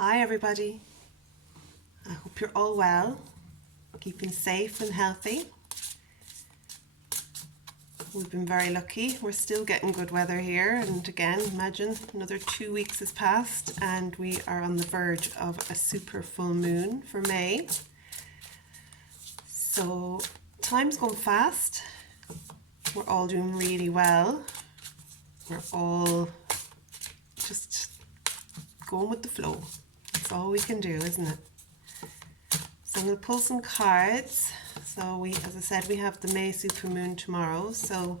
Hi everybody, I hope you're all well, keeping safe and healthy. We've been very lucky, we're still getting good weather here, and again, imagine another 2 weeks has passed and we are on the verge of a super full moon for May. So time's going fast, we're all doing really well, we're all just going with the flow. That's all we can do, isn't it? So I'm going to pull some cards. So as I said, we have the May supermoon tomorrow. So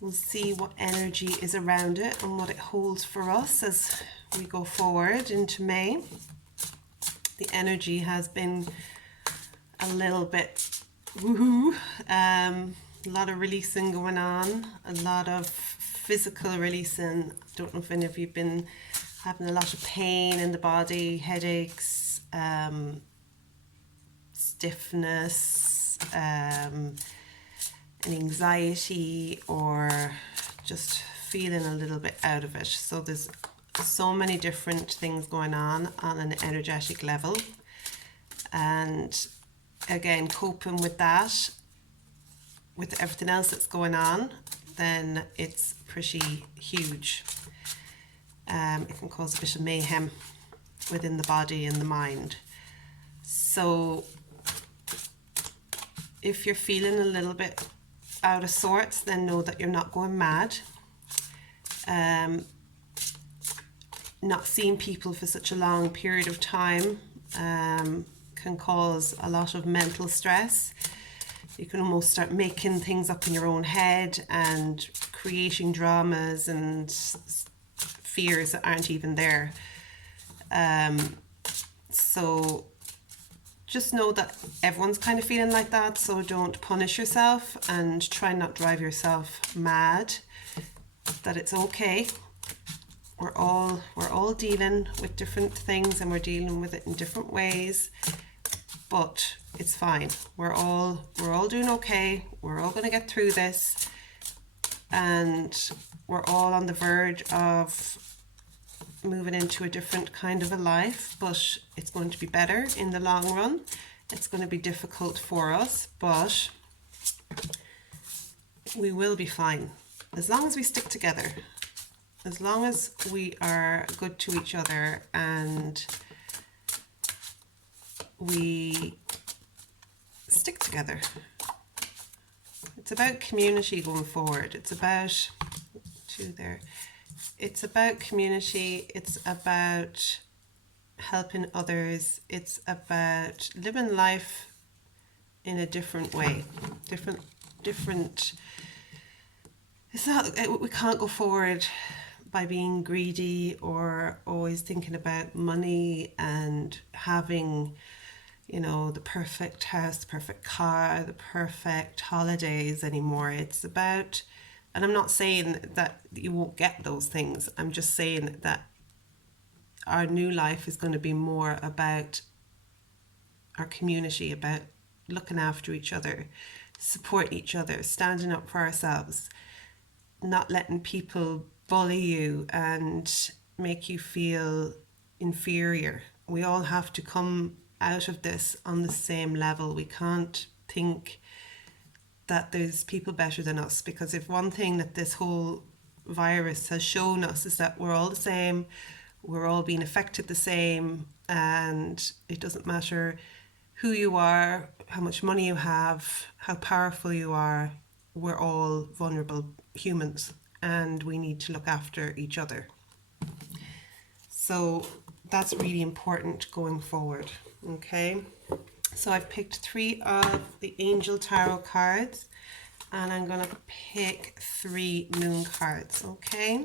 we'll see what energy is around it and what it holds for us as we go forward into May. The energy has been a little bit woohoo. A lot of releasing going on, a lot of physical releasing. I don't know if any of you have been having a lot of pain in the body, headaches, stiffness, and anxiety, or just feeling a little bit out of it. So there's so many different things going on an energetic level, and again, coping with that, with everything else that's going on, then it's pretty huge. It can cause a bit of mayhem within the body and the mind. So if you're feeling a little bit out of sorts, then know that you're not going mad. Not seeing people for such a long period of time can cause a lot of mental stress. You can almost start making things up in your own head and creating dramas and fears that aren't even there. So just know that everyone's kind of feeling like that, so don't punish yourself and try not drive yourself mad. That it's okay. We're all dealing with different things and we're dealing with it in different ways, but it's fine. We're all doing okay. We're all going to get through this, and we're all on the verge of moving into a different kind of a life, but it's going to be better in the long run. It's going to be difficult for us, but we will be fine as long as we stick together, as long as we are good to each other and we stick together. It's about community going forward. It's about It's about community, it's about helping others, it's about living life in a different way. It's not, we can't go forward by being greedy or always thinking about money and having, the perfect house, the perfect car, the perfect holidays anymore. It's about, and I'm not saying that you won't get those things. I'm just saying that our new life is going to be more about our community, about looking after each other, support each other, standing up for ourselves, not letting people bully you and make you feel inferior. We all have to come out of this on the same level. We can't think that there's people better than us, because if one thing that this whole virus has shown us is that we're all the same, we're all being affected the same, and it doesn't matter who you are, how much money you have, how powerful you are, we're all vulnerable humans and we need to look after each other. So that's really important going forward. Okay, so I've picked 3 of the Angel Tarot cards and I'm going to pick 3 Moon cards, okay?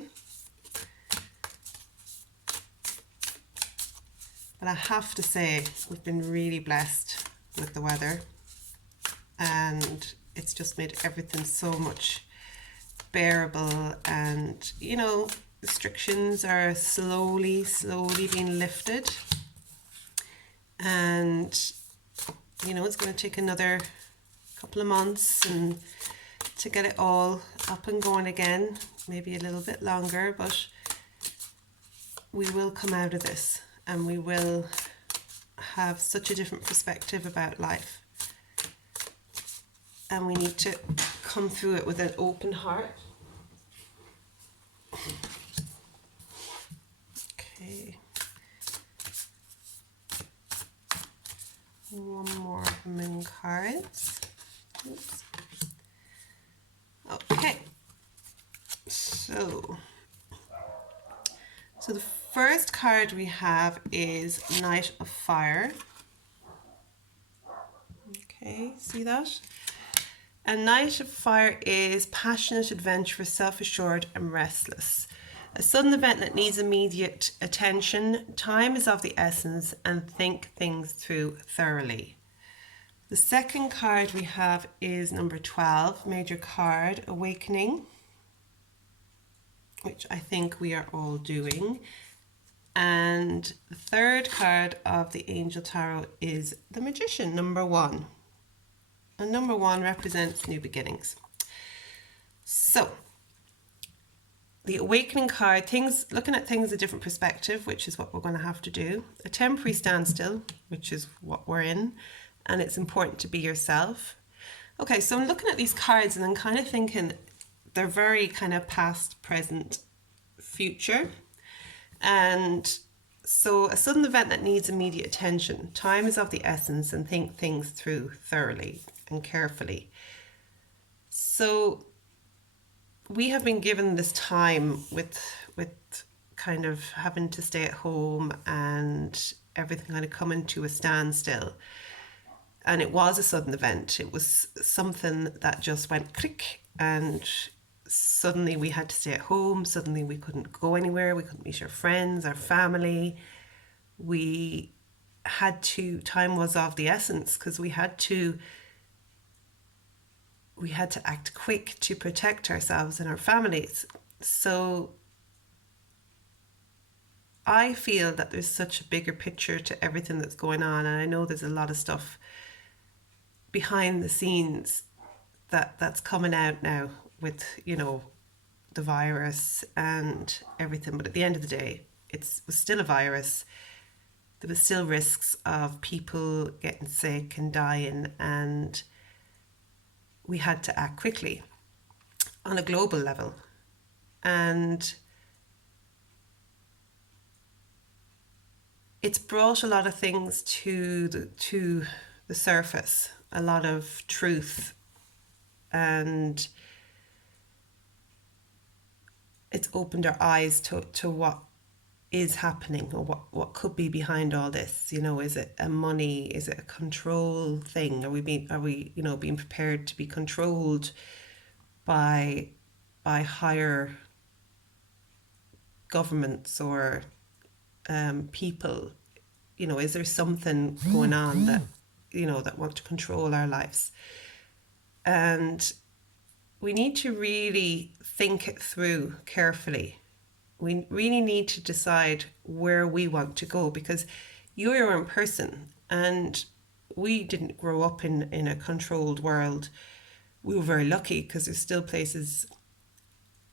But I have to say, we've been really blessed with the weather and it's just made everything so much bearable, and restrictions are slowly being lifted, and it's going to take another couple of months and to get it all up and going again, maybe a little bit longer, but we will come out of this and we will have such a different perspective about life. And we need to come through it with an open heart. Okay. One more moon cards. Oops. Okay. So the first card we have is Knight of Fire. Okay, see that? And Knight of Fire is passionate, adventurous, self-assured and restless. A sudden event that needs immediate attention. Time is of the essence and think things through thoroughly. The second card we have is number 12, major card, Awakening, which I think we are all doing. And the third card of the Angel Tarot is the Magician, number 1. And number 1 represents new beginnings. So, the Awakening card, looking at things a different perspective, which is what we're going to have to do. A temporary standstill, which is what we're in. And it's important to be yourself. Okay, so I'm looking at these cards and I'm kind of thinking they're very kind of past, present, future. And so a sudden event that needs immediate attention. Time is of the essence and think things through thoroughly and carefully. So we have been given this time with kind of having to stay at home and everything kind of coming to a standstill. And it was a sudden event. It was something that just went click, and suddenly we had to stay at home. Suddenly we couldn't go anywhere. We couldn't meet our friends, our family. Time was of the essence because we had to act quick to protect ourselves and our families. So I feel that there's such a bigger picture to everything that's going on. And I know there's a lot of stuff behind the scenes that's coming out now with, the virus and everything. But at the end of the day, it was still a virus. There was still risks of people getting sick and dying, and we had to act quickly on a global level. And it's brought a lot of things to the surface, a lot of truth, and it's opened our eyes to what is happening, or what could be behind all this. Is it a money? Is it a control thing? Are we being prepared to be controlled by higher governments or people? Is there something going on that that want to control our lives? And we need to really think it through carefully. We really need to decide where we want to go, because you're your own person, and we didn't grow up in a controlled world. We were very lucky because there's still places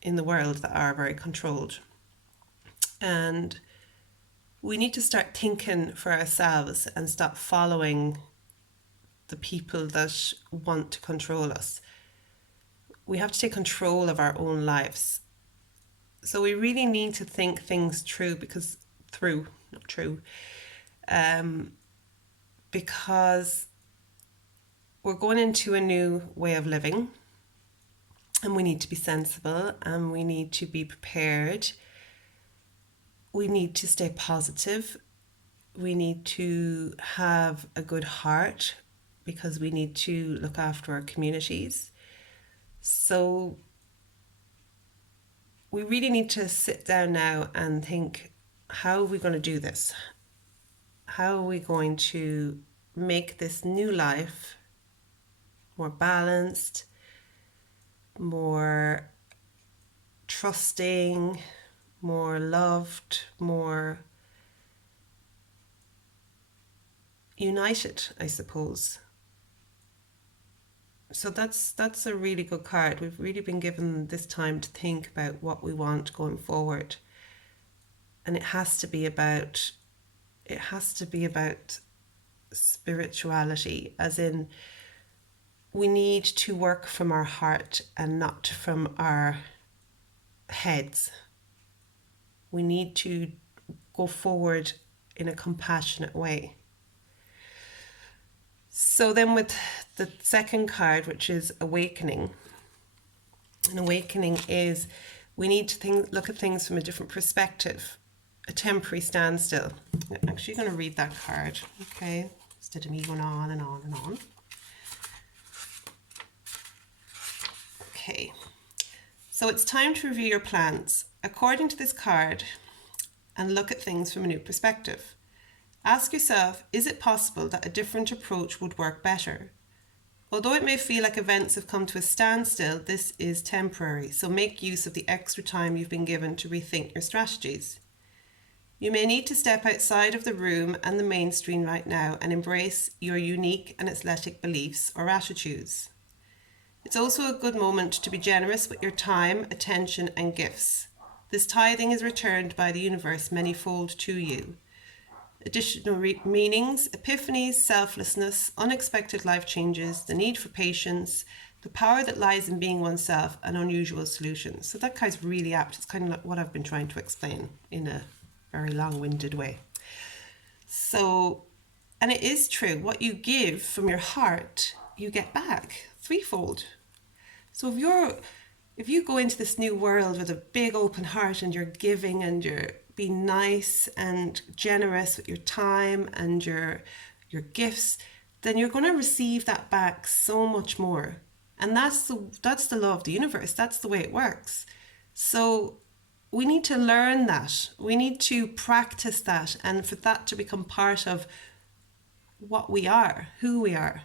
in the world that are very controlled. And we need to start thinking for ourselves and stop following the people that want to control us. We have to take control of our own lives. So we really need to think things through, because we're going into a new way of living, and we need to be sensible, and we need to be prepared. We need to stay positive. We need to have a good heart, because we need to look after our communities. So we really need to sit down now and think, how are we going to do this? How are we going to make this new life more balanced, more trusting, more loved, more united, I suppose. So that's a really good card. We've really been given this time to think about what we want going forward. and it has to be about spirituality, as in we need to work from our heart and not from our heads. We need to go forward in a compassionate way. So then with the second card, which is awakening, and awakening is we need to look at things from a different perspective, a temporary standstill. I'm actually going to read that card, okay, instead of me going on and on and on. Okay, so it's time to review your plans according to this card and look at things from a new perspective. Ask yourself, is it possible that a different approach would work better? Although it may feel like events have come to a standstill, this is temporary, so make use of the extra time you've been given to rethink your strategies. You may need to step outside of the room and the mainstream right now and embrace your unique and athletic beliefs or attitudes. It's also a good moment to be generous with your time, attention, and gifts. This tithing is returned by the universe manyfold to you. Additional meanings, epiphanies, selflessness, unexpected life changes, the need for patience, the power that lies in being oneself, and unusual solutions. So that guy's really apt. It's kind of like what I've been trying to explain in a very long-winded way. So, and it is true, what you give from your heart, you get back threefold. So if you go into this new world with a big open heart and you're giving and you're being nice and generous with your time and your gifts, then you're going to receive that back so much more. And that's the law of the universe. That's the way it works. So we need to learn that. We need to practice that, and for that to become part of what we are, who we are.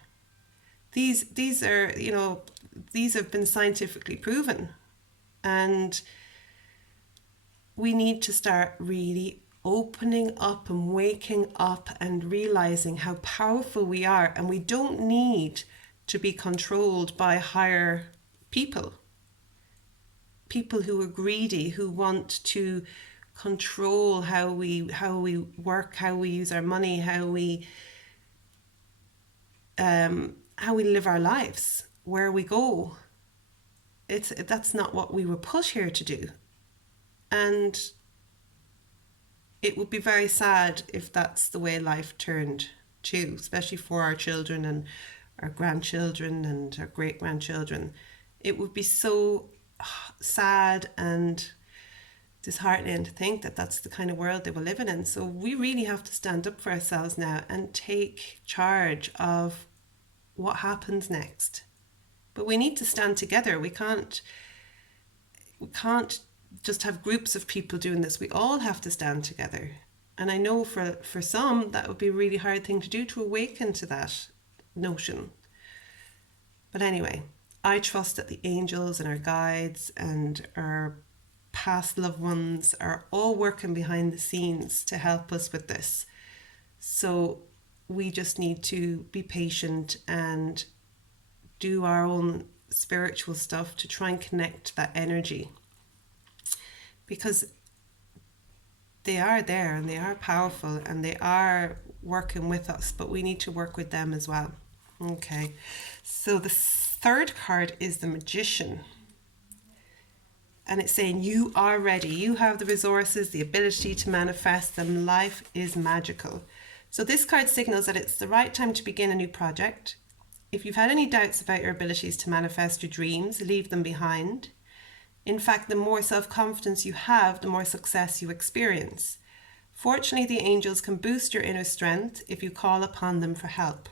These are, these have been scientifically proven, and we need to start really opening up and waking up and realizing how powerful we are, and we don't need to be controlled by higher people who are greedy, who want to control how we work, how we use our money, how we live our lives, where we go. That's not what we were put here to do. And it would be very sad if that's the way life turned too, especially for our children and our grandchildren and our great-grandchildren. It would be so sad and disheartening to think that that's the kind of world they were living in. So we really have to stand up for ourselves now and take charge of what happens next. But we need to stand together. We can't just have groups of people doing this. We all have to stand together. And I know for some that would be a really hard thing to do, to awaken to that notion. But anyway, I trust that the angels and our guides and our past loved ones are all working behind the scenes to help us with this. So we just need to be patient and do our own spiritual stuff to try and connect that energy, because they are there and they are powerful and they are working with us, but we need to work with them as well. Okay, so the third card is the Magician, and it's saying you are ready. You have the resources, the ability to manifest them. Life is magical. So this card signals that it's the right time to begin a new project. If you've had any doubts about your abilities to manifest your dreams, leave them behind. In fact, the more self-confidence you have, the more success you experience. Fortunately, the angels can boost your inner strength if you call upon them for help.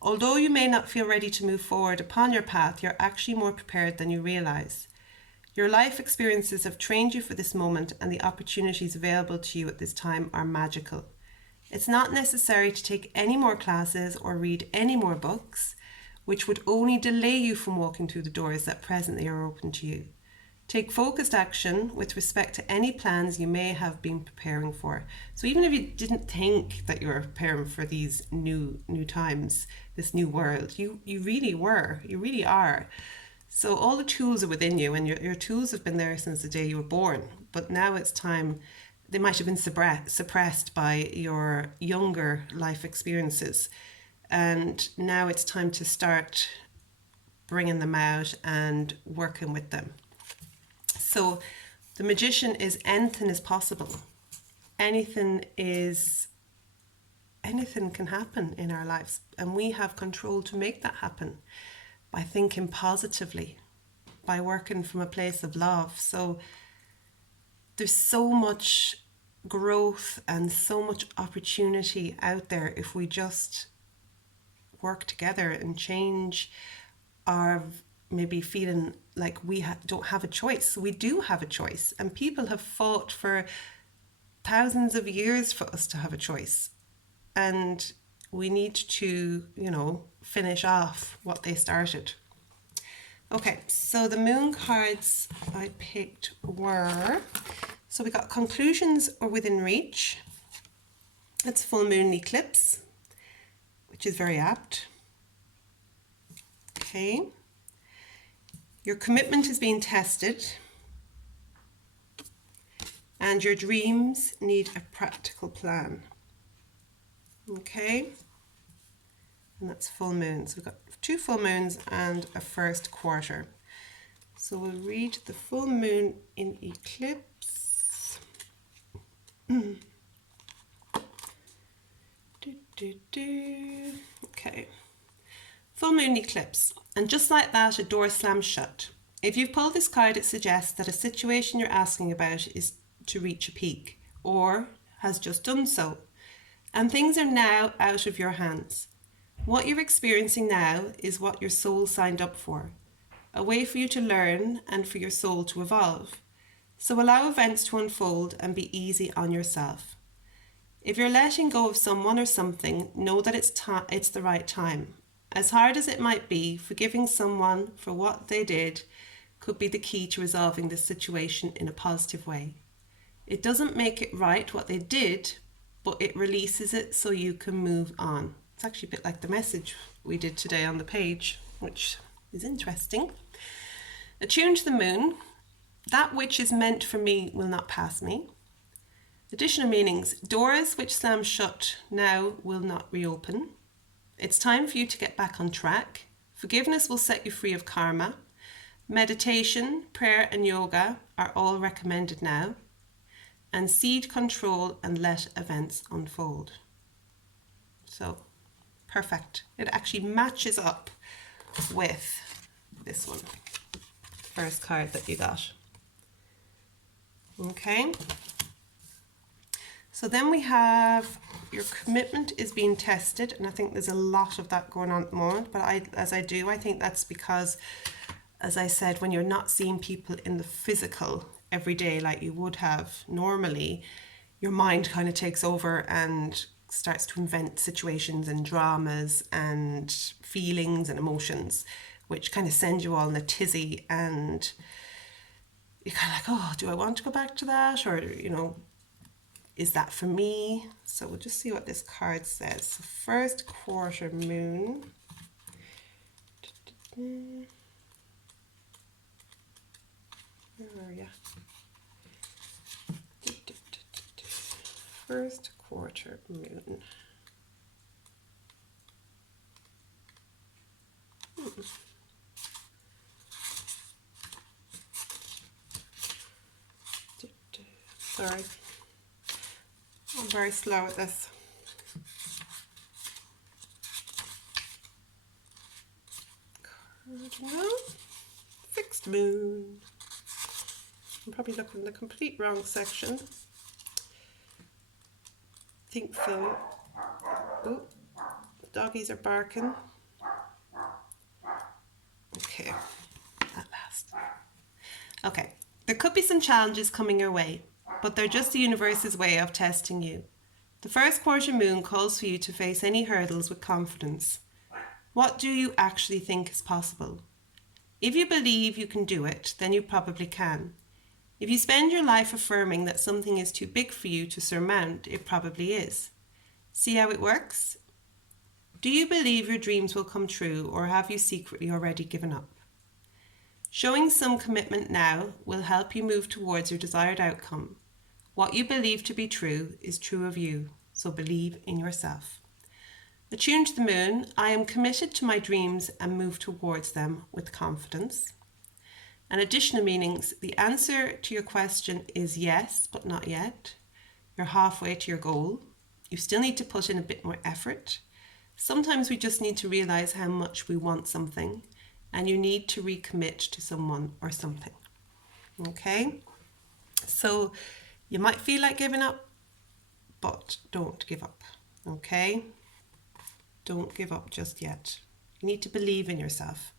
Although you may not feel ready to move forward upon your path, you're actually more prepared than you realize. Your life experiences have trained you for this moment, and the opportunities available to you at this time are magical. It's not necessary to take any more classes or read any more books, which would only delay you from walking through the doors that presently are open to you. Take focused action with respect to any plans you may have been preparing for. So even if you didn't think that you were preparing for these new times, this new world, you really were. You really are. So all the tools are within you, and your tools have been there since the day you were born. But now it's time they might have been suppressed by your younger life experiences. And now it's time to start bringing them out and working with them. So the Magician is anything is possible. Anything can happen in our lives, and we have control to make that happen by thinking positively, by working from a place of love. So there's so much growth and so much opportunity out there if we just work together and change our maybe feeling like we don't have a choice. We do have a choice, and people have fought for thousands of years for us to have a choice, and we need to, finish off what they started. Okay, so the moon cards I picked were, so we got conclusions are within reach. That's full moon eclipse, which is very apt. Okay. Your commitment is being tested, and your dreams need a practical plan. Okay. And that's full moon. So we've got 2 full moons and a first quarter. So we'll read the full moon in eclipse. Okay. Full moon eclipse. And just like that, a door slams shut. If you've pulled this card, it suggests that a situation you're asking about is to reach a peak, or has just done so. And things are now out of your hands. What you're experiencing now is what your soul signed up for, a way for you to learn and for your soul to evolve. So allow events to unfold and be easy on yourself. If you're letting go of someone or something, know that it's the right time. As hard as it might be, forgiving someone for what they did could be the key to resolving this situation in a positive way. It doesn't make it right what they did, but it releases it so you can move on. It's actually a bit like the message we did today on the page, which is interesting. Attuned to the moon, that which is meant for me will not pass me. Additional meanings, doors which slam shut now will not reopen. It's time for you to get back on track. Forgiveness will set you free of karma. Meditation, prayer and yoga are all recommended now. And cede control and let events unfold. So, perfect. It actually matches up with this one, first card that you got. Okay. So then we have your commitment is being tested, and I think there's a lot of that going on at the moment, but I think that's because, as I said, when you're not seeing people in the physical every day like you would have normally, your mind kind of takes over and starts to invent situations and dramas and feelings and emotions, which kind of send you all in a tizzy, and you're kind of like, oh, do I want to go back to that? Or, is that for me? So we'll just see what this card says. So first quarter moon. Where are you? First quarter moon. Sorry. I'm very slow at this. Cardinal. Fixed moon. I'm probably looking in the complete wrong section. Think so. Oh, the doggies are barking. Okay, at last. Okay, there could be some challenges coming your way, but they're just the universe's way of testing you. The first quarter moon calls for you to face any hurdles with confidence. What do you actually think is possible? If you believe you can do it, then you probably can. If you spend your life affirming that something is too big for you to surmount, it probably is. See how it works? Do you believe your dreams will come true, or have you secretly already given up? Showing some commitment now will help you move towards your desired outcome. What you believe to be true is true of you, so believe in yourself. Attuned to the moon, I am committed to my dreams and move towards them with confidence. And additional meanings, the answer to your question is yes, but not yet. You're halfway to your goal. You still need to put in a bit more effort. Sometimes we just need to realize how much we want something, and you need to recommit to someone or something. Okay? So you might feel like giving up, but don't give up. Okay? Don't give up just yet. You need to believe in yourself.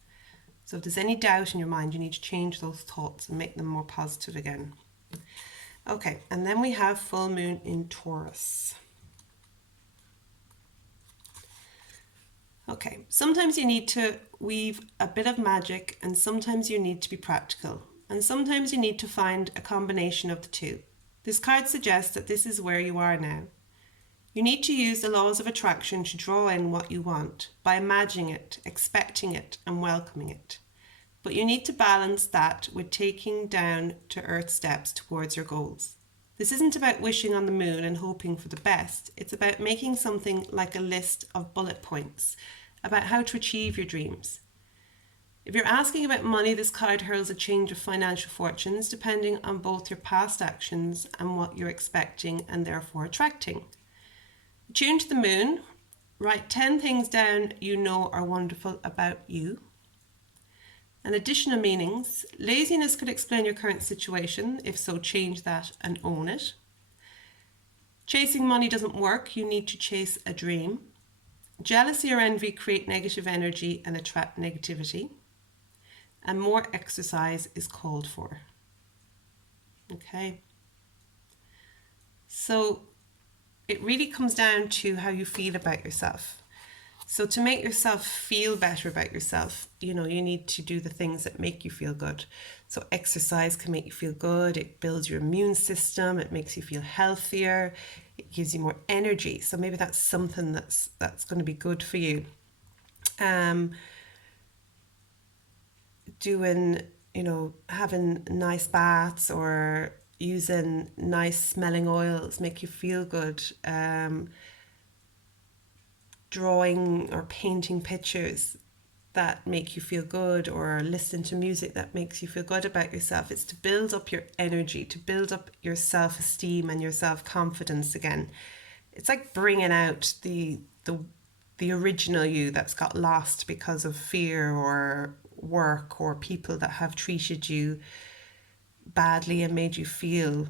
So if there's any doubt in your mind, you need to change those thoughts and make them more positive again. Okay, and then we have full moon in Taurus. Okay, sometimes you need to weave a bit of magic, and sometimes you need to be practical, and sometimes you need to find a combination of the two. This card suggests that this is where you are now. You need to use the laws of attraction to draw in what you want by imagining it, expecting it, and welcoming it. But you need to balance that with taking down to earth steps towards your goals. This isn't about wishing on the moon and hoping for the best. It's about making something like a list of bullet points about how to achieve your dreams. If you're asking about money, this card heralds a change of financial fortunes depending on both your past actions and what you're expecting and therefore attracting. Tune to the moon, write 10 things down you know are wonderful about you. And additional meanings, laziness could explain your current situation. If so, change that and own it. Chasing money doesn't work. You need to chase a dream. Jealousy or envy create negative energy and attract negativity. And more exercise is called for. Okay. So it really comes down to how you feel about yourself. So to make yourself feel better about yourself, you need to do the things that make you feel good. So exercise can make you feel good. It builds your immune system. It makes you feel healthier. It gives you more energy. So maybe that's something that's going to be good for you. Having nice baths or using nice smelling oils make you feel good. Drawing or painting pictures that make you feel good, or listening to music that makes you feel good about yourself. It's to build up your energy, to build up your self-esteem and your self-confidence again. It's like bringing out the original you that's got lost because of fear or work or people that have treated you badly and made you feel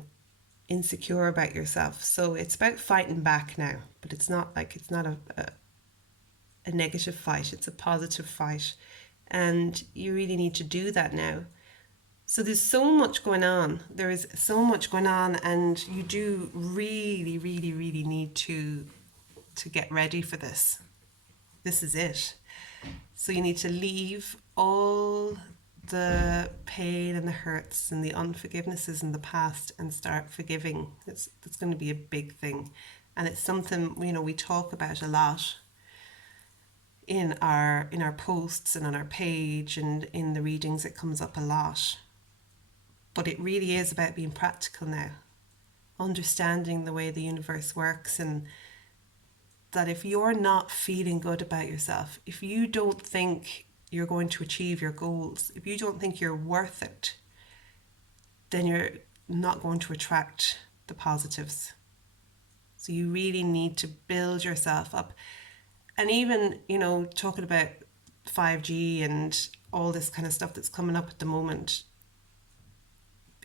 insecure about yourself. So it's about fighting back now, but it's not a negative fight, it's a positive fight, and you really need to do that now. So there's so much going on, and you do really, really, really need to get ready for this. This is it. So you need to leave all the pain and the hurts and the unforgivenesses in the past and start forgiving. It's going to be a big thing, and it's something we talk about a lot in our posts and on our page, and in the readings it comes up a lot. But it really is about being practical now, understanding the way the universe works, and that if you're not feeling good about yourself, if you don't think you're going to achieve your goals, if you don't think you're worth it, then you're not going to attract the positives. So you really need to build yourself up. And even, talking about 5G and all this kind of stuff that's coming up at the moment,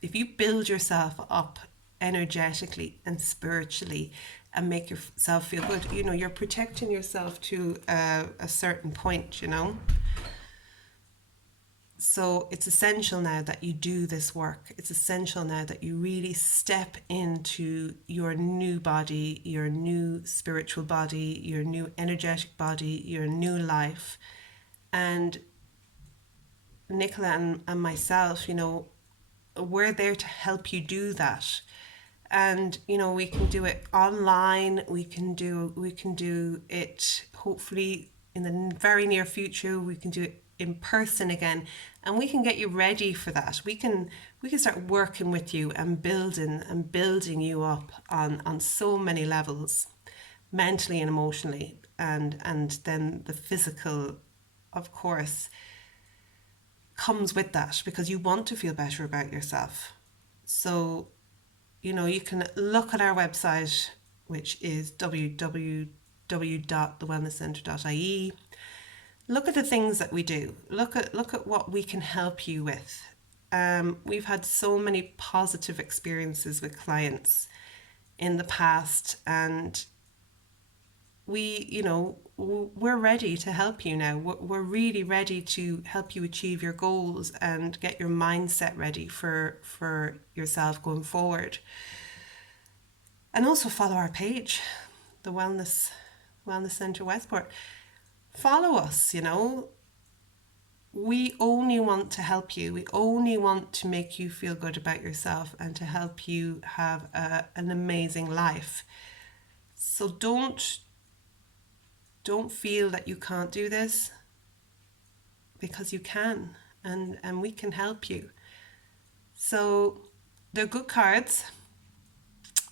if you build yourself up energetically and spiritually and make yourself feel good, you're protecting yourself to a certain point, So it's essential now that you do this work. It's essential now that you really step into your new body, your new spiritual body, your new energetic body, your new life. And Nicola and myself, we're there to help you do that. And we can do it online. We can do it hopefully in the very near future. We can do it in person again, and we can get you ready for that. We can start working with you and building you up on so many levels, mentally and emotionally, and then the physical, of course, comes with that because you want to feel better about yourself. So, you can look at our website, which is www.thewellnesscentre.ie. Look at the things that we do. Look at what we can help you with. We've had so many positive experiences with clients in the past, and we're ready to help you now. We're really ready to help you achieve your goals and get your mindset ready for yourself going forward. And also follow our page, the Wellness Centre Westport. Follow us, We only want to help you. We only want to make you feel good about yourself and to help you have an amazing life. So don't feel that you can't do this, because you can, and we can help you. So they're good cards.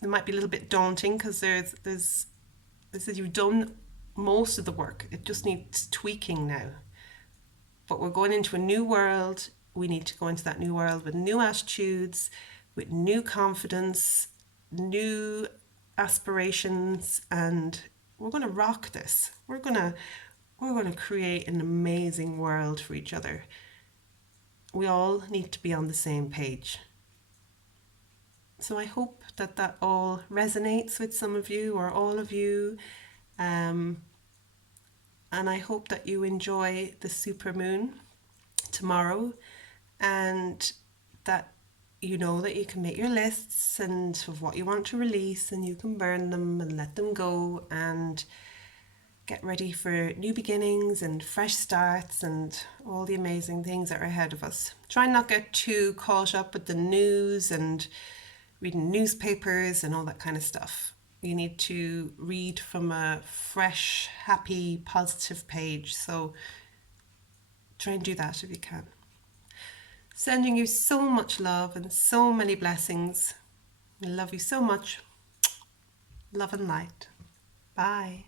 They might be a little bit daunting because there's you've done most of the work. It just needs tweaking now. But we're going into a new world. We need to go into that new world with new attitudes, with new confidence, new aspirations, and we're going to rock this. We're going to create an amazing world for each other. We all need to be on the same page. So I hope that all resonates with some of you or all of you. And I hope that you enjoy the supermoon tomorrow, and that you know that you can make your lists and of what you want to release, and you can burn them and let them go and get ready for new beginnings and fresh starts and all the amazing things that are ahead of us. Try and not get too caught up with the news and reading newspapers and all that kind of stuff. You need to read from a fresh, happy, positive page. So try and do that if you can. Sending you so much love and so many blessings. I love you so much. Love and light. Bye.